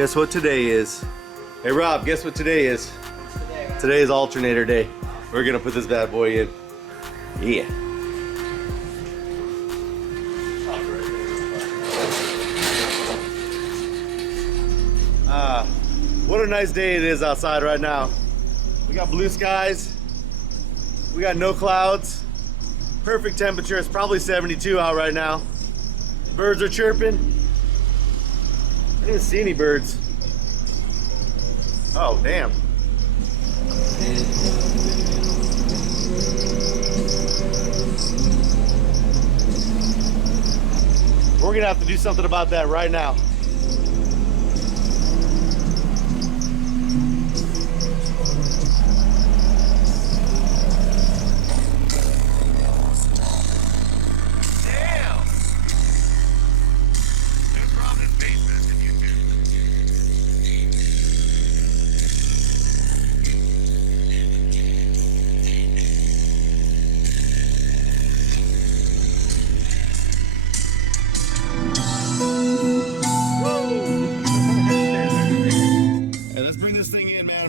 Guess what today is? Hey Rob, guess what today is? Today is alternator day. We're gonna put this bad boy in. Yeah. What a nice day it is outside right now. We got blue skies. We got no clouds. Perfect temperature. It's probably 72 out right now. Birds are chirping. I didn't even see any birds. Oh, damn. We're gonna have to do something about that right now.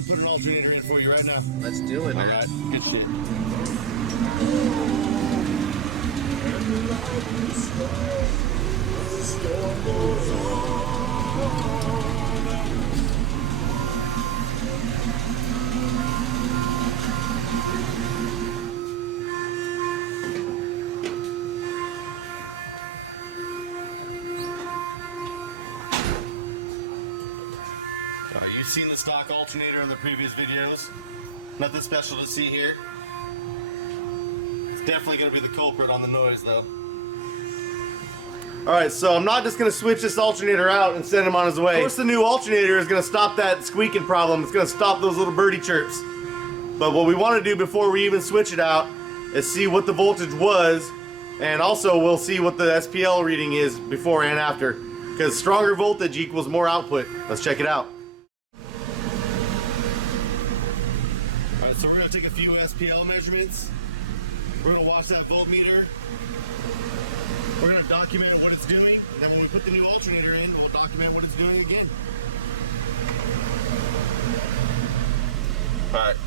Put an alternator in for you right now. Let's do it. All right, good shit. You've seen the stock alternator in the previous videos. Nothing special to see here. It's definitely going to be the culprit on the noise though. Alright, so I'm not just going to switch this alternator out and send him on his way. Of course the new alternator is going to stop that squeaking problem. It's going to stop those little birdie chirps. But what we want to do before we even switch it out is see what the voltage was, and also we'll see what the SPL reading is before and after. Because stronger voltage equals more output. Let's check it out. So we're going to take a few SPL measurements. We're going to watch that voltmeter. We're going to document what it's doing. And then when we put the new alternator in, we'll document what it's doing again. Alright.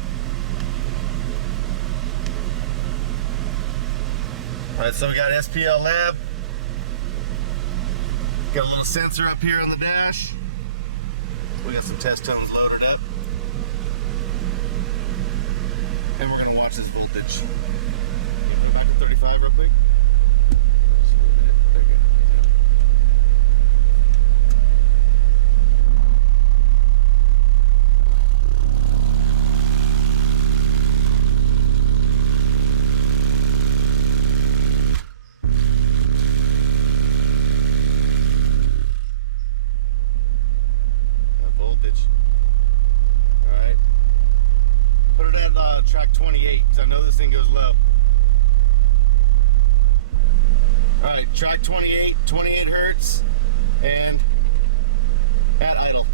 Alright, so we got SPL lab. Got a little sensor up here on the dash. We got some test tones loaded up. And we're going to watch this voltage. Can you put it back to 35 real quick? Just a little bit. There you go. That voltage. Alright. Put it at track 28, because I know this thing goes low. Alright, track 28, 28 hertz, and at idle.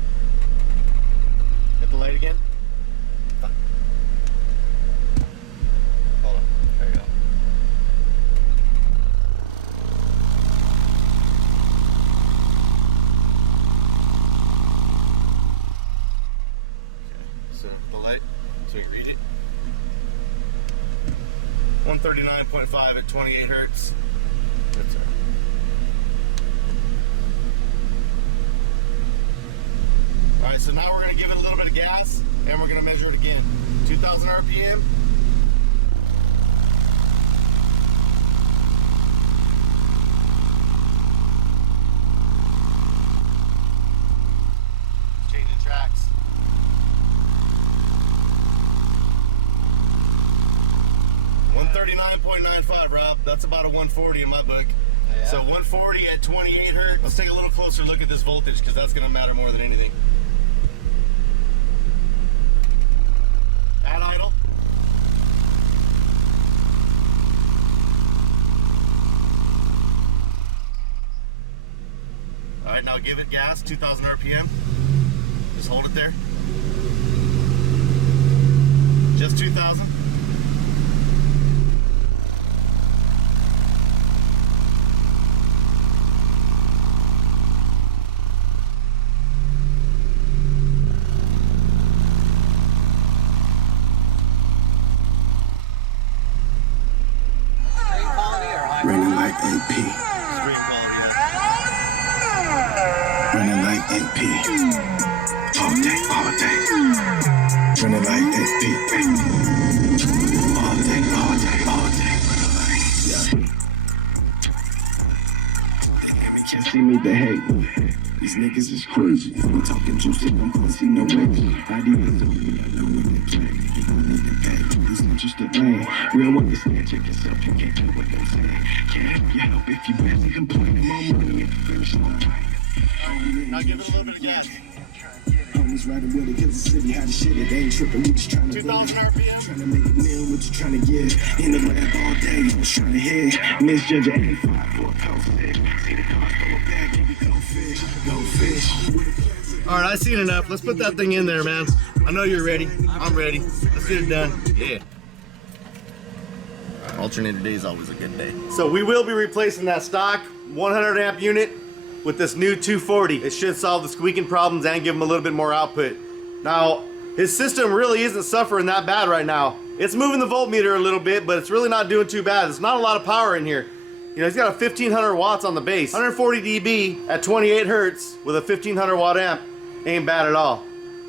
Hit the light again. Hold on, there you go. Okay, so the light. So we read it. 139.5 at 28 hertz. That's right. Alright, so now we're going to give it a little bit of gas and we're going to measure it again. 2,000 RPM. Changing tracks. 139.95, Rob. That's about a 140 in my book. Yeah. So 140 at 28 hertz. Let's take a little closer look at this voltage because that's going to matter more than anything. At idle. Alright, now give it gas, 2,000 RPM. Just hold it there. Just 2,000. all day. Running like AP. All day, all day, all day. Yeah. They can't see me, they hate me. These niggas is crazy. We talking juice and I'm pussy, no way. I even know me, I know what they play. You don't need to pay. These niggas the lane. Real understand, check yourself, you can't do what they say. Can't help you help if you barely complain. More money at the finish line. Now give it a little bit of gas. Homies riding with it, cause the city had the shit. It ain't tripping, we just trying to 2,000 RPM. Trying to make it meal, what you trying to give. In the lab all day, I was trying to hit. Misjudge at 85 for a cold stick. See the cars throw it back, and we go fish. Go fish. Alright, I've seen enough. Let's put that thing in there, man. I know you're ready. I'm ready. Let's get it done. Yeah. Alternator day is always a good day. So we will be replacing that stock 100 amp unit with this new 240. It should solve the squeaking problems and give him a little bit more output. Now, his system really isn't suffering that bad right now. It's moving the voltmeter a little bit, but it's really not doing too bad. There's not a lot of power in here. You know, he's got a 1500 watts on the base. 140 dB at 28 hertz with a 1500 watt amp ain't bad at all.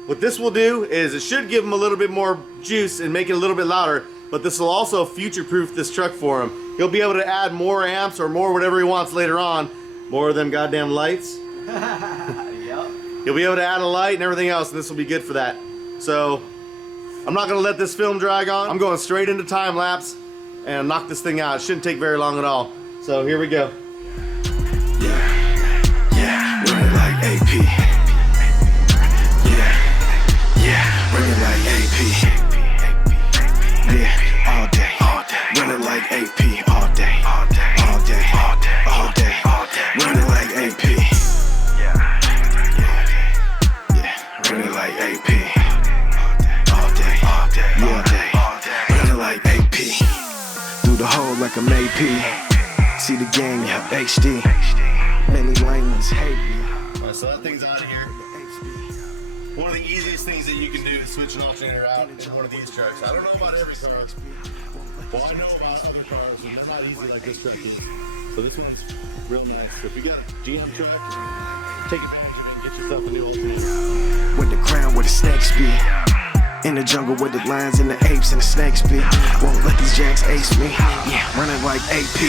What this will do is it should give him a little bit more juice and make it a little bit louder, but this will also future-proof this truck for him. He'll be able to add more amps or more whatever he wants later on. More of them goddamn lights. Yep. He'll be able to add a light and everything else, and this will be good for that. So, I'm not gonna let this film drag on. I'm going straight into time lapse and knock this thing out. It shouldn't take very long at all. So here we go. Yeah, running like AP. Yeah, running like AP. Yeah, all day, running like AP, all day, all day, all day, running like AP. Yeah, running like AP, all day, running like AP. Through the hole like I'm AP. See the gang, yeah, HD. Many lanes hate me. Alright, so that thing's out of here. One of the easiest things that you can do is switch an alternator out in one of these trucks. I don't know about every car. Well, I know about other cars, and it's not easy like this truck is. So this one's real nice. So if you got a GM truck, take advantage of it and get yourself a new alternator. With the crown where the snakes be. In the jungle with the lions and the apes and the snakes be. Won't let these jacks ace me. Yeah, running like AP.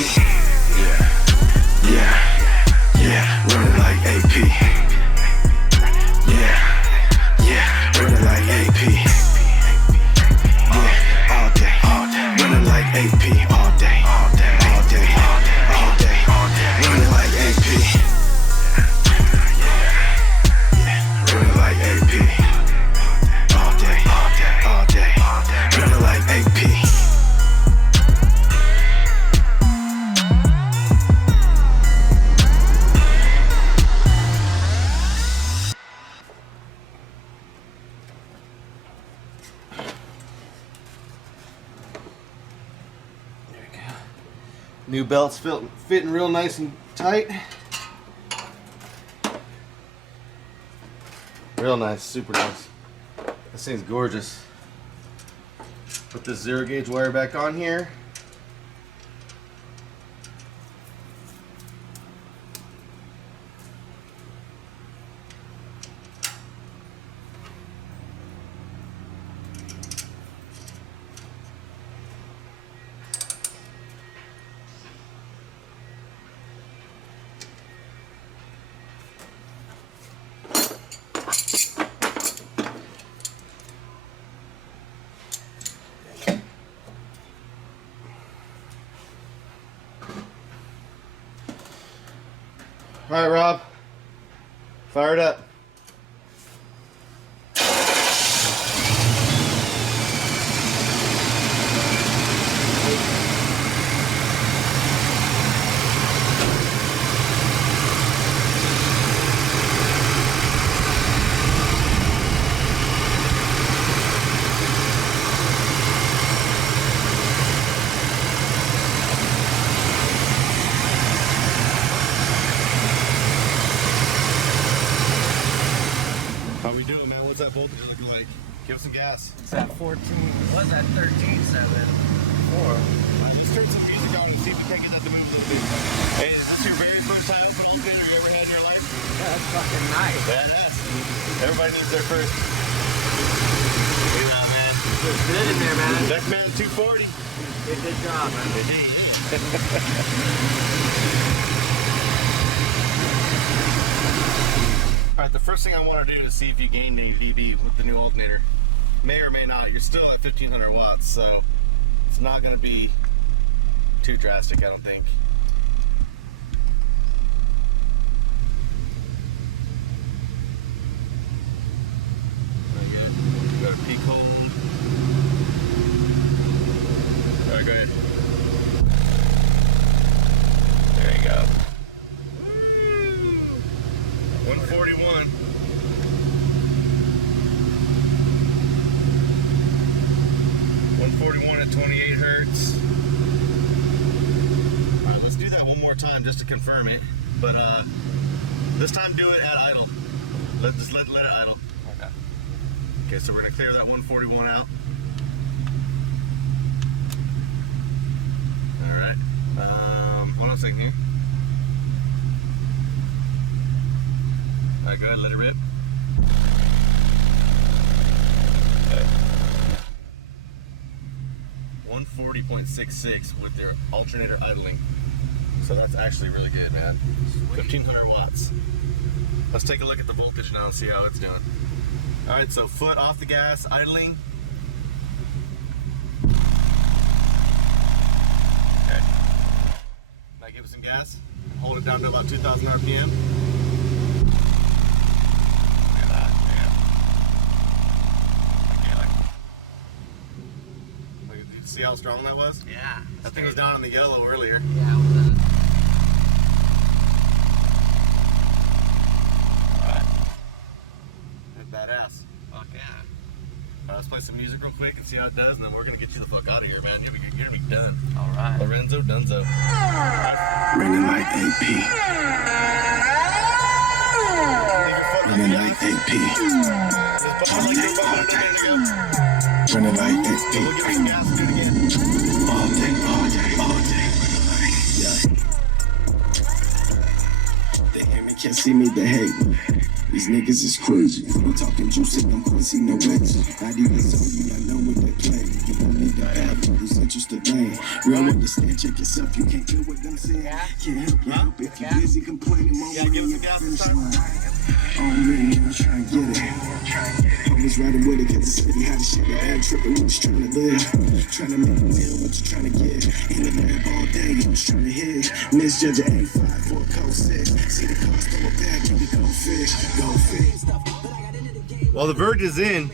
Yeah, running like AP. Yeah, running like AP. Yeah, all day, running like AP. All day, running like AP. Yeah, running like AP. All day, running like AP. New belts fitting real nice and tight. Real nice, super nice. This thing's gorgeous. Put this 0 gauge wire back on here. All right, Rob, fire it up. How we doing, man? What's that voltage look like? Give us some gas. It's at 14. Was at 13.7. before. Let's turn some music on and see if we can't get that to move a little bit. Hey, is this your very first high open alternator you ever had in your life? That's fucking nice. Badass. Everybody needs their first. Look at that, man. Looks good in there, man. Beckman 240. Good job, man. Alright, the first thing I want to do is see if you gained any dB with the new alternator. May or may not. You're still at 1500 watts, so it's not going to be too drastic, I don't think. Very good. Got a peak hold. Alright, go ahead. There you go. 141. At 28 hertz. All right, let's do that one more time just to confirm it. But this time do it at idle. Just let it idle. Okay. Okay, so we're gonna clear that 141 out. All right. Hold on a second here. All right, go ahead, let it rip. Okay. 140.66 with your alternator idling. So that's actually really good, man. 1500 watts. Let's take a look at the voltage now and see how it's doing. All right, so foot off the gas, idling. Okay. Now give it some gas. Hold it down to about 2,000 RPM. See how strong that was? Yeah. That thing was down in the yellow earlier. Yeah, it Alright. That's badass. Fuck yeah. Alright, let's play some music real quick and see how it does, and then we're gonna get you the fuck out of here, man. You're gonna be done. Alright. Lorenzo Dunzo. Running like AP. Running like AP. Running like AP. We'll give it gas and do it again. All day, all day, all day. Yeah. They hear me, can't see me, they hate me. These niggas is crazy. We talking juice and I'm Quincy, no wedge. I do this on you, I know what they play. You won't need the app, lose interest of lane. Real understand, check yourself, you can't hear what I'm saying. Can't help you help if you busy complaining. Gotta give us some gas this time. Oh man, I'm trying to get it. Always riding with it, cause the city had a shit of air tripping. We just trying to live. Trying to make a meal, what you trying to get? In the lab all day, I'm just trying to hit. Misjudge an A5 for a code 6. See the cost of a bag, you can go fish. Go fish. While the Verge is in,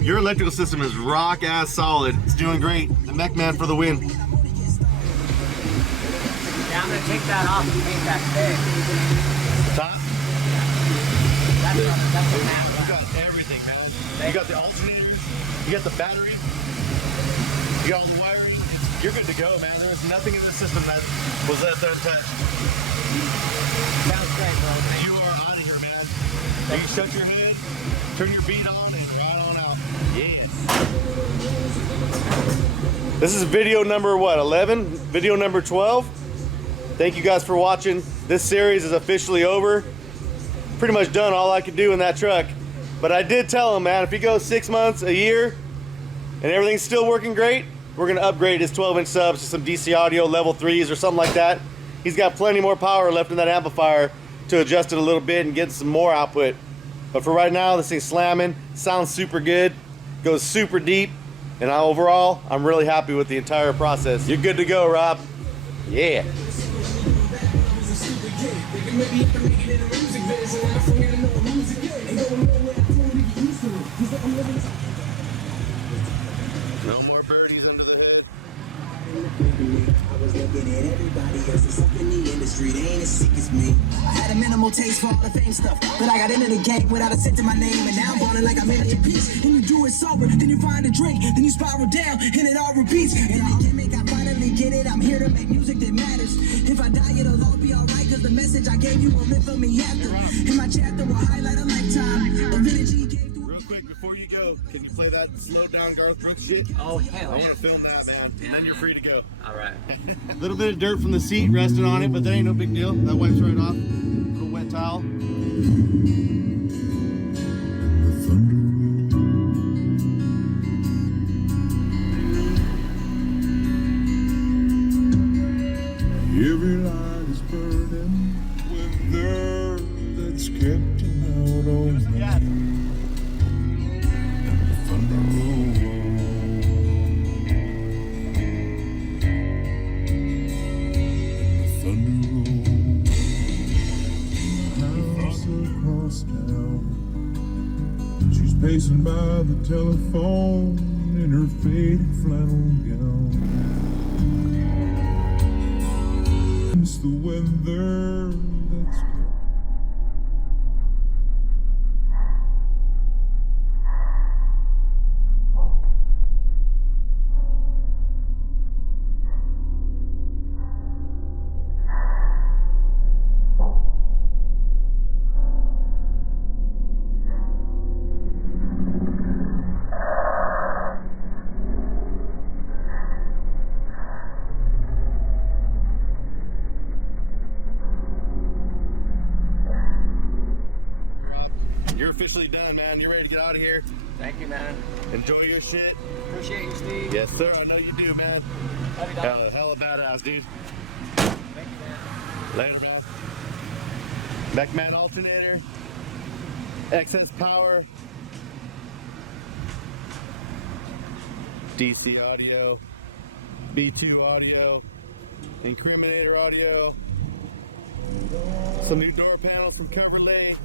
your electrical system is rock ass solid. It's doing great. The Mech-Man for the win. Yeah, I'm gonna take that off and paint that today. Top? That's a map. You got everything, man. You got the alternators, you got the battery, you got all the wiring. You're good to go, man. There's nothing in the system that was left untouched. Sounds great, bro. You are out of here, man. You shut your head, turn your beat on, and ride on out. Yes. This is video number, what, 11? Video number 12? Thank you guys for watching. This series is officially over. Pretty much done all I could do in that truck. But I did tell him, man, if he goes 6 months, a year, and everything's still working great, we're gonna upgrade his 12-inch subs to some DC audio level 3s or something like that. He's got plenty more power left in that amplifier to adjust it a little bit and get some more output. But for right now, this thing's slamming, sounds super good, goes super deep, and overall, I'm really happy with the entire process. You're good to go, Rob. Yeah. No more birdies under the head. I was looking at everybody else and stuck in the industry, they ain't as sick as me. I had a minimal taste for all the fame stuff, but I got into the game without a cent to my name, and now I'm balling like I'm in a piece. And you do it sober, then you find a drink, then you spiral down, and it all repeats. And the gimmick, I finally get it, I'm here to make music that matters. If I die, it'll all be alright, cause the message I gave you will live for me after. And my chapter will highlight a lifetime of energy gave through. Real quick, before you go, can you play that slow down Garth Brooks shit? Oh, hell I yeah. want to film that, man. And then you're free to go. All right. A little bit of dirt from the seat resting on it, but that ain't no big deal. That wipes right off. Little wet towel. Every light is burning when there that's kept him out on the Yeah. thunder road. Thunder road. House across town. She's pacing by the telephone in her faded flannel gown. It's the weather that's kept. You're officially done, man. You're ready to get out of here. Thank you, man. Enjoy your shit. Appreciate you, Steve. Yes, sir. I know you do, man. Love you, dog. Hell of a badass, dude. Thank you, man. Later, bro. Beckman alternator. Excess power. DC audio. B2 audio. Incriminator audio. Some new door panels from Coverlay.